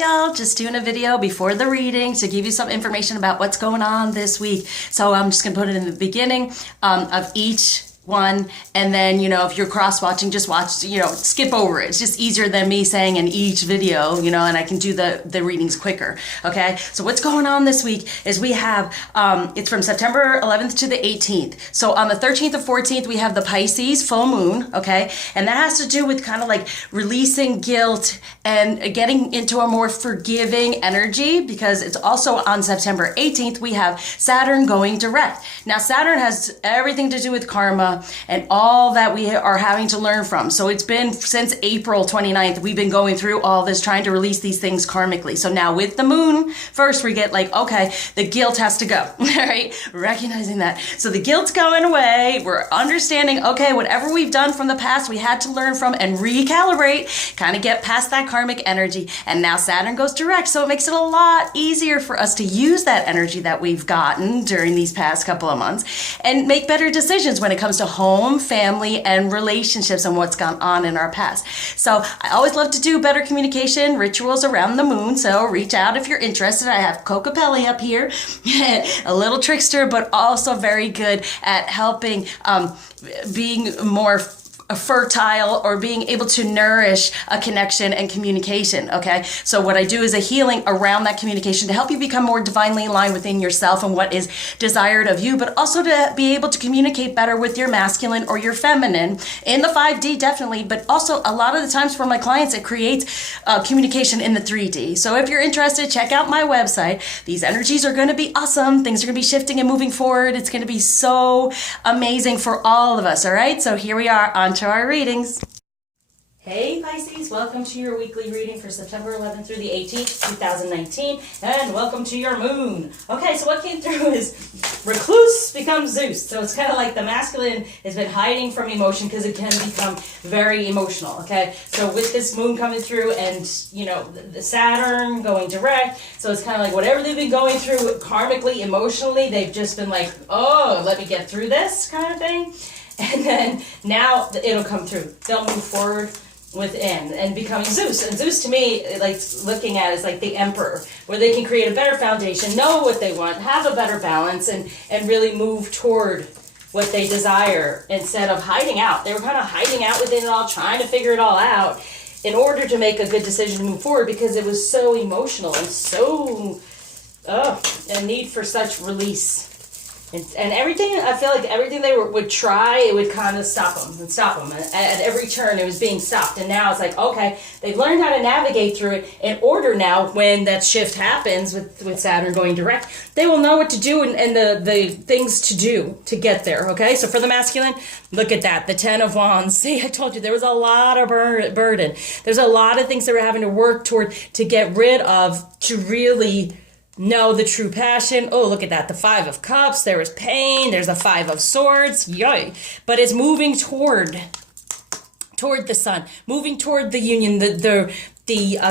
Hey y'all, just doing a video before the reading to give you some information about what's going on this week. So I'm just gonna put it in the beginning of each one, and then, you know, if you're cross-watching, just watch, you know, skip over it. It's just easier than me saying in each video, you know, and I can do the readings quicker, okay? So what's going on this week is we have, it's from September 11th to the 18th. So on the 13th and 14th, we have the Pisces full moon, okay? And that has to do with kind of like releasing guilt and getting into a more forgiving energy, because it's also on September 18th, we have Saturn going direct. Now, Saturn has everything to do with karma and all that we are having to learn from. So it's been since April 29th, we've been going through all this, trying to release these things karmically. So now with the moon, first we get like, okay, the guilt has to go, all right? Recognizing that. So the guilt's going away. We're understanding, okay, whatever we've done from the past, we had to learn from and recalibrate, kind of get past that karmic energy. And now Saturn goes direct. So it makes it a lot easier for us to use that energy that we've gotten during these past couple of months and make better decisions when it comes to home, family, and relationships and what's gone on in our past. So I always love to do better communication rituals around the moon. So reach out if you're interested. I have Coca Pelli up here, a little trickster, but also very good at helping being more fertile or being able to nourish a connection and communication, okay? So what I do is a healing around that communication to help you become more divinely aligned within yourself and what is desired of you, but also to be able to communicate better with your masculine or your feminine in the 5D, definitely, but also a lot of the times for my clients, it creates communication in the 3D. So if you're interested, check out my website. These energies are gonna be awesome. Things are gonna be shifting and moving forward. It's gonna be so amazing for all of us, all right? So here we are on to our readings. Hey Pisces, welcome to your weekly reading for September 11th through the 18th, 2019, and welcome to your moon. Okay, so what came through is recluse becomes Zeus. So it's kind of like the masculine has been hiding from emotion because it can become very emotional, okay? So with this moon coming through and, you know, the Saturn going direct, so it's kind of like whatever they've been going through karmically, emotionally, they've just been like, oh, let me get through this kind of thing. And then now it'll come through. They'll move forward within and becoming Zeus. And Zeus to me, like looking at is like the emperor, where they can create a better foundation, know what they want, have a better balance, and really move toward what they desire instead of hiding out. They were kind of hiding out within it all, trying to figure it all out in order to make a good decision to move forward, because it was so emotional and so a need for such release. And everything, I feel like everything they would try, it would kind of stop them. At every turn, it was being stopped. And now it's like, okay, they've learned how to navigate through it in order now, when that shift happens with Saturn going direct, they will know what to do and the things to do to get there, okay? So for the masculine, look at that, the 10 of Wands. See, I told you, there was a lot of burden. There's a lot of things they were having to work toward to get rid of to really know the true passion. Oh, look at that. The 5 of Cups. There is pain. There's the 5 of Swords. Yay. But it's moving toward the sun, moving toward the union, the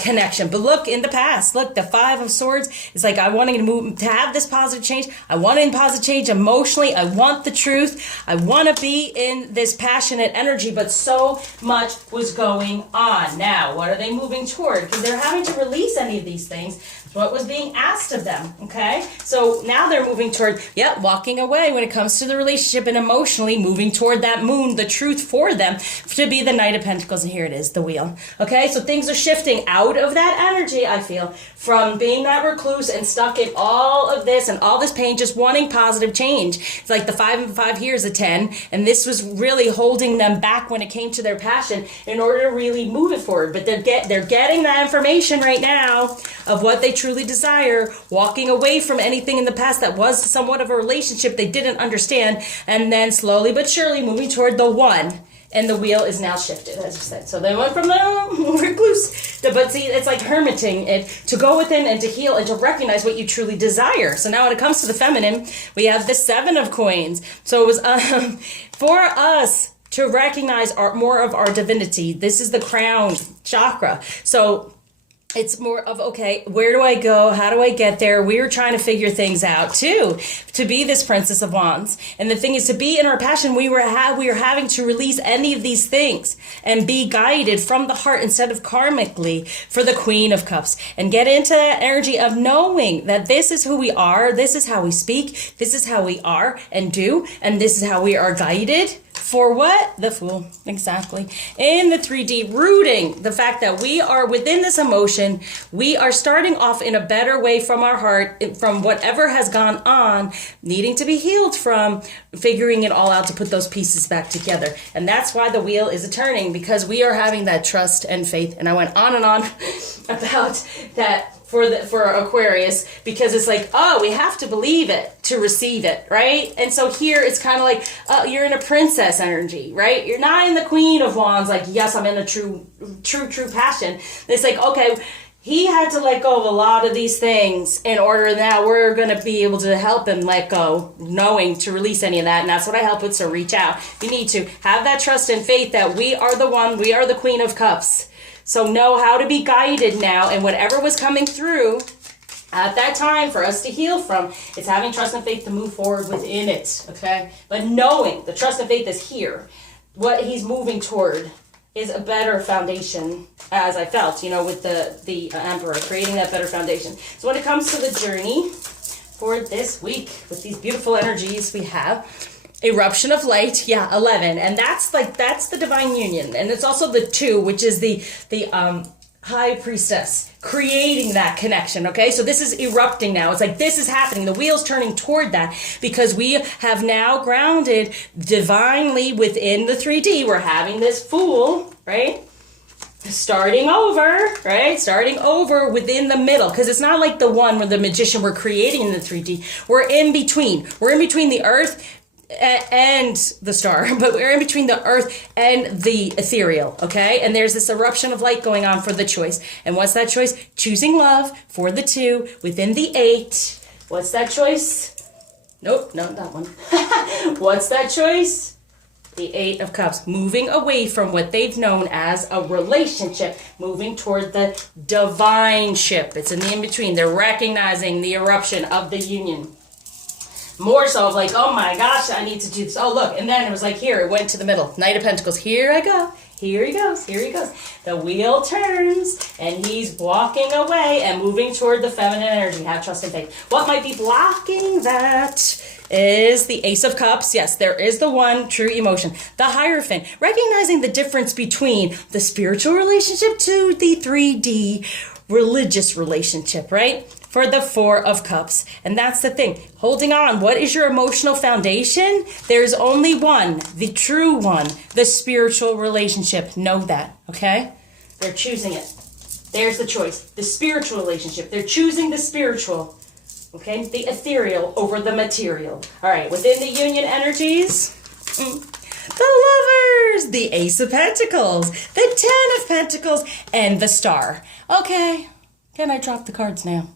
connection. But look, in the past, look, the 5 of Swords is like, I want to have this positive change. I want to positive change emotionally. I want the truth. I want to be in this passionate energy, but so much was going on. Now, what are they moving toward? Because they're having to release any of these things. What was being asked of them, okay? So now they're moving toward, walking away when it comes to the relationship and emotionally moving toward that moon, the truth for them to be the Knight of Pentacles. And here it is, the Wheel, okay? So things are shifting out of that energy, I feel, from being that recluse and stuck in all of this and all this pain, just wanting positive change. It's like the 5 and 5 here is a 10, and this was really holding them back when it came to their passion in order to really move it forward. But they're getting that information right now of what they truly desire, walking away from anything in the past that was somewhat of a relationship they didn't understand, and then slowly but surely moving toward the one. And the wheel is now shifted, as I said. So they went from the recluse to, but see, it's like hermiting it, to go within and to heal and to recognize what you truly desire. So now when it comes to the feminine, we have the 7 of Coins. So it was for us to recognize more of our divinity. This is the crown chakra. So it's more of, okay, where do I go? How do I get there? We were trying to figure things out too, to be this Princess of Wands. And the thing is, to be in our passion, we were having to release any of these things and be guided from the heart instead of karmically for the Queen of Cups, and get into that energy of knowing that this is who we are. This is how we speak. This is how we are and do. And this is how we are guided. For what? The Fool. Exactly. In the 3D, rooting the fact that we are within this emotion. We are starting off in a better way from our heart, from whatever has gone on, needing to be healed from, figuring it all out to put those pieces back together. And that's why the wheel is turning, because we are having that trust and faith. And I went on and on about that for Aquarius, because it's like, oh, we have to believe it to receive it, right? And so here it's kind of like, you're in a princess energy, right? You're not in the Queen of Wands, like, yes, I'm in a true passion. It's like, okay, he had to let go of a lot of these things in order that we're going to be able to help him let go, knowing to release any of that. And that's what I help with. So reach out. You need to have that trust and faith that we are the one, we are the Queen of Cups. So know how to be guided now, and whatever was coming through at that time for us to heal from, it's having trust and faith to move forward within it, okay? But knowing the trust and faith is here, what he's moving toward is a better foundation, as I felt, with the Emperor, creating that better foundation. So when it comes to the journey for this week, with these beautiful energies we have, eruption of light, 11, and that's the divine union, and it's also the 2, which is the high priestess, creating that connection. Okay, so this is erupting now. It's like this is happening. The wheel's turning toward that, because we have now grounded divinely within the 3D. We're having this Fool, right? Starting over, right? Starting over within the middle, because it's not like the one where the magician we're creating in the 3D. We're in between. We're in between the earth and the star, but we're in between the earth and the ethereal, okay? And there's this eruption of light going on for the choice. And what's that choice? Choosing love for the 2 within the 8. What's that choice? Nope, not that one. What's that choice? The 8 of Cups, moving away from what they've known as a relationship, moving toward the divine ship. It's in the in-between. They're recognizing the eruption of the union. More so of like, oh my gosh, I need to do this. Oh, look. And then it was like, here, it went to the middle. Knight of Pentacles. Here I go. Here he goes. Here he goes. The wheel turns, and he's walking away and moving toward the feminine energy. Have trust and faith. What might be blocking that is the Ace of Cups. Yes, there is the one true emotion. The Hierophant. Recognizing the difference between the spiritual relationship to the 3D religious relationship, right? For the 4 of Cups. And that's the thing. Holding on. What is your emotional foundation? There's only one. The true one. The spiritual relationship. Know that. Okay? They're choosing it. There's the choice. The spiritual relationship. They're choosing the spiritual. Okay? The ethereal over the material. Alright. Within the union energies. The Lovers. The Ace of Pentacles. The 10 of Pentacles. And the Star. Okay. Can I drop the cards now?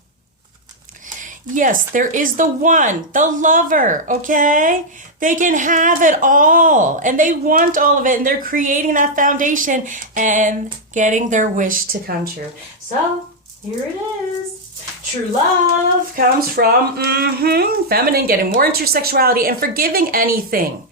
Yes, there is the one, the lover, okay? They can have it all, and they want all of it, and they're creating that foundation and getting their wish to come true. So, here it is. True love comes from feminine, getting more into your sexuality and forgiving anything.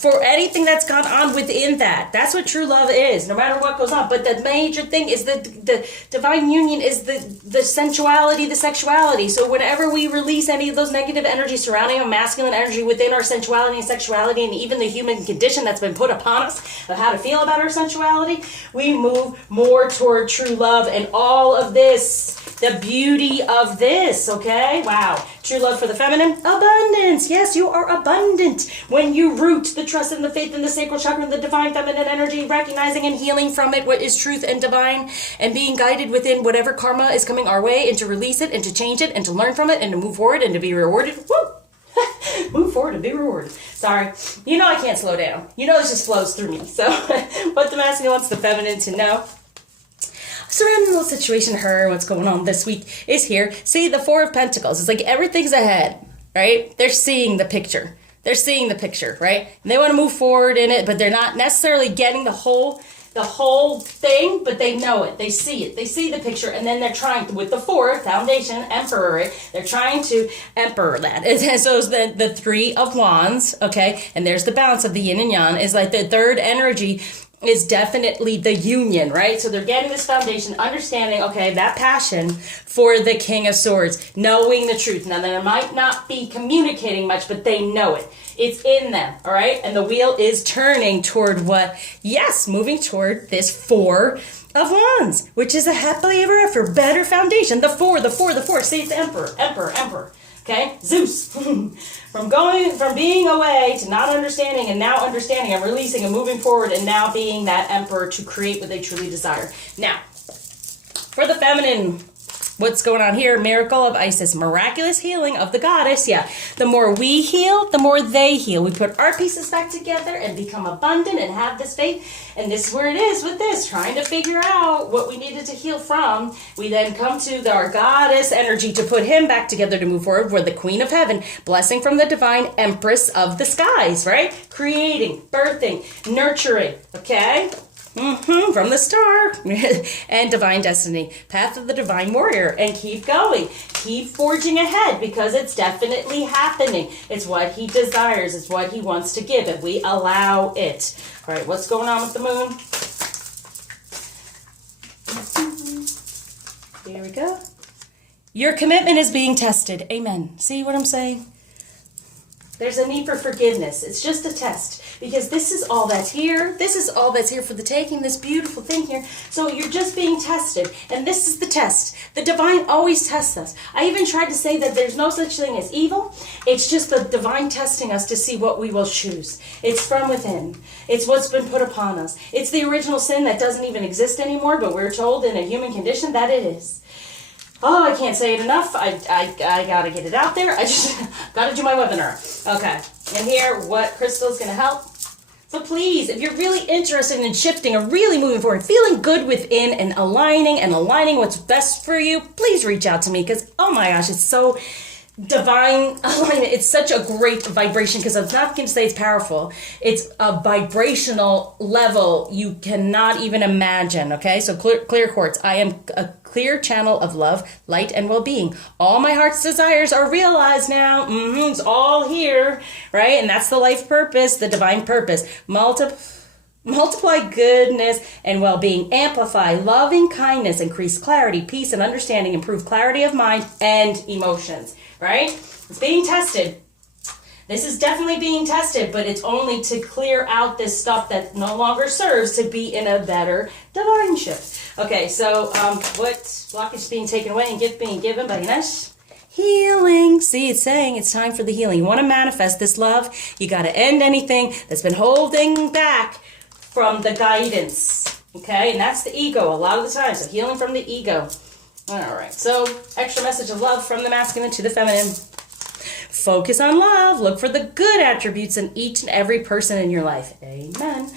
For anything that's gone on within that. That's what true love is, no matter what goes on. But the major thing is the divine union is the sensuality, the sexuality. So whenever we release any of those negative energies surrounding a masculine energy within our sensuality and sexuality, and even the human condition that's been put upon us of how to feel about our sensuality, we move more toward true love and all of this. The beauty of this, okay? Wow. True love for the feminine. Abundance. Yes, you are abundant when you root the trust and the faith in the sacral chakra and the divine feminine energy, recognizing and healing from it what is truth and divine, and being guided within whatever karma is coming our way, and to release it and to change it and to learn from it and to move forward and to be rewarded. Woo! Move forward and be rewarded. Sorry. You know I can't slow down. You know this just flows through me. So what the masculine wants the feminine to know. Surrounding the little situation, what's going on this week is here. See, the 4 of Pentacles. It's like everything's ahead, right? They're seeing the picture. They're seeing the picture, right? And they want to move forward in it, but they're not necessarily getting the whole the whole thing, but they know it. They see it. They see the picture, and then they're trying, with the 4, foundation, emperor, they're trying to emperor that. And so it's the 3 of Wands, okay? And there's the balance of the yin and yang, is like the third energy is definitely the union, right? So they're getting this foundation, understanding, okay, that passion for the King of Swords, knowing the truth. Now, they might not be communicating much, but they know it. It's in them, all right? And the wheel is turning toward what? Yes, moving toward this 4 of Wands, which is a happily ever after, better foundation. The 4. See, it's emperor. Okay, Zeus. From being away to not understanding and now understanding and releasing and moving forward and now being that emperor to create what they truly desire. Now, for the feminine, what's going on here? Miracle of Isis, miraculous healing of the goddess. Yeah, the more we heal, the more they heal. We put our pieces back together and become abundant and have this faith. And this is where it is with this, trying to figure out what we needed to heal from. We then come to our goddess energy to put him back together to move forward. We're the Queen of Heaven, blessing from the divine Empress of the skies, right? Creating, birthing, nurturing, okay? From the star and divine destiny, path of the divine warrior, and keep going, keep forging ahead, because it's definitely happening. It's what he desires. It's what he wants to give, if we allow it. All right, what's going on with the moon? There we go. Your commitment is being tested. Amen. See what I'm saying? There's a need for forgiveness. It's just a test, because this is all that's here. This is all that's here for the taking, this beautiful thing here. So you're just being tested, and this is the test. The divine always tests us. I even tried to say that there's no such thing as evil. It's just the divine testing us to see what we will choose. It's from within. It's what's been put upon us. It's the original sin that doesn't even exist anymore, but we're told in a human condition that it is. Oh, I can't say it enough. I got to get it out there. I just got to do my webinar. Okay. And here, what crystal's going to help? So please, if you're really interested in shifting or really moving forward, feeling good within and aligning what's best for you, please reach out to me, because, oh my gosh, it's so divine alignment. It's such a great vibration, because I'm not going to say it's powerful. It's a vibrational level you cannot even imagine, okay? So clear quartz. I am a clear channel of love, light, and well-being. All my heart's desires are realized now. It's all here, right? And that's the life purpose, the divine purpose. Multiply goodness and well-being. Amplify loving kindness. Increase clarity, peace, and understanding. Improve clarity of mind and emotions, right? It's being tested. This is definitely being tested, but it's only to clear out this stuff that no longer serves to be in a better divine shift. Okay, so what blockage is being taken away and gift being given by Ganesh? Healing. See, it's saying it's time for the healing. You want to manifest this love, you got to end anything that's been holding back from the guidance. Okay, and that's the ego a lot of the time. So healing from the ego. All right, so extra message of love from the masculine to the feminine. Focus on love. Look for the good attributes in each and every person in your life. Amen.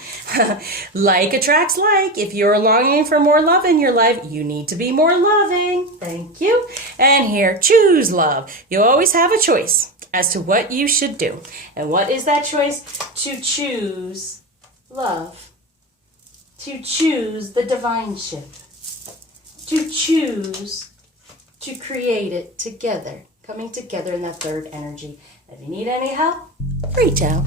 Like attracts like. If you're longing for more love in your life, you need to be more loving. Thank you. And here, choose love. You always have a choice as to what you should do. And what is that choice? To choose love. To choose the divine shift. To choose to create it together. Coming together in that third energy. If you need any help, reach out.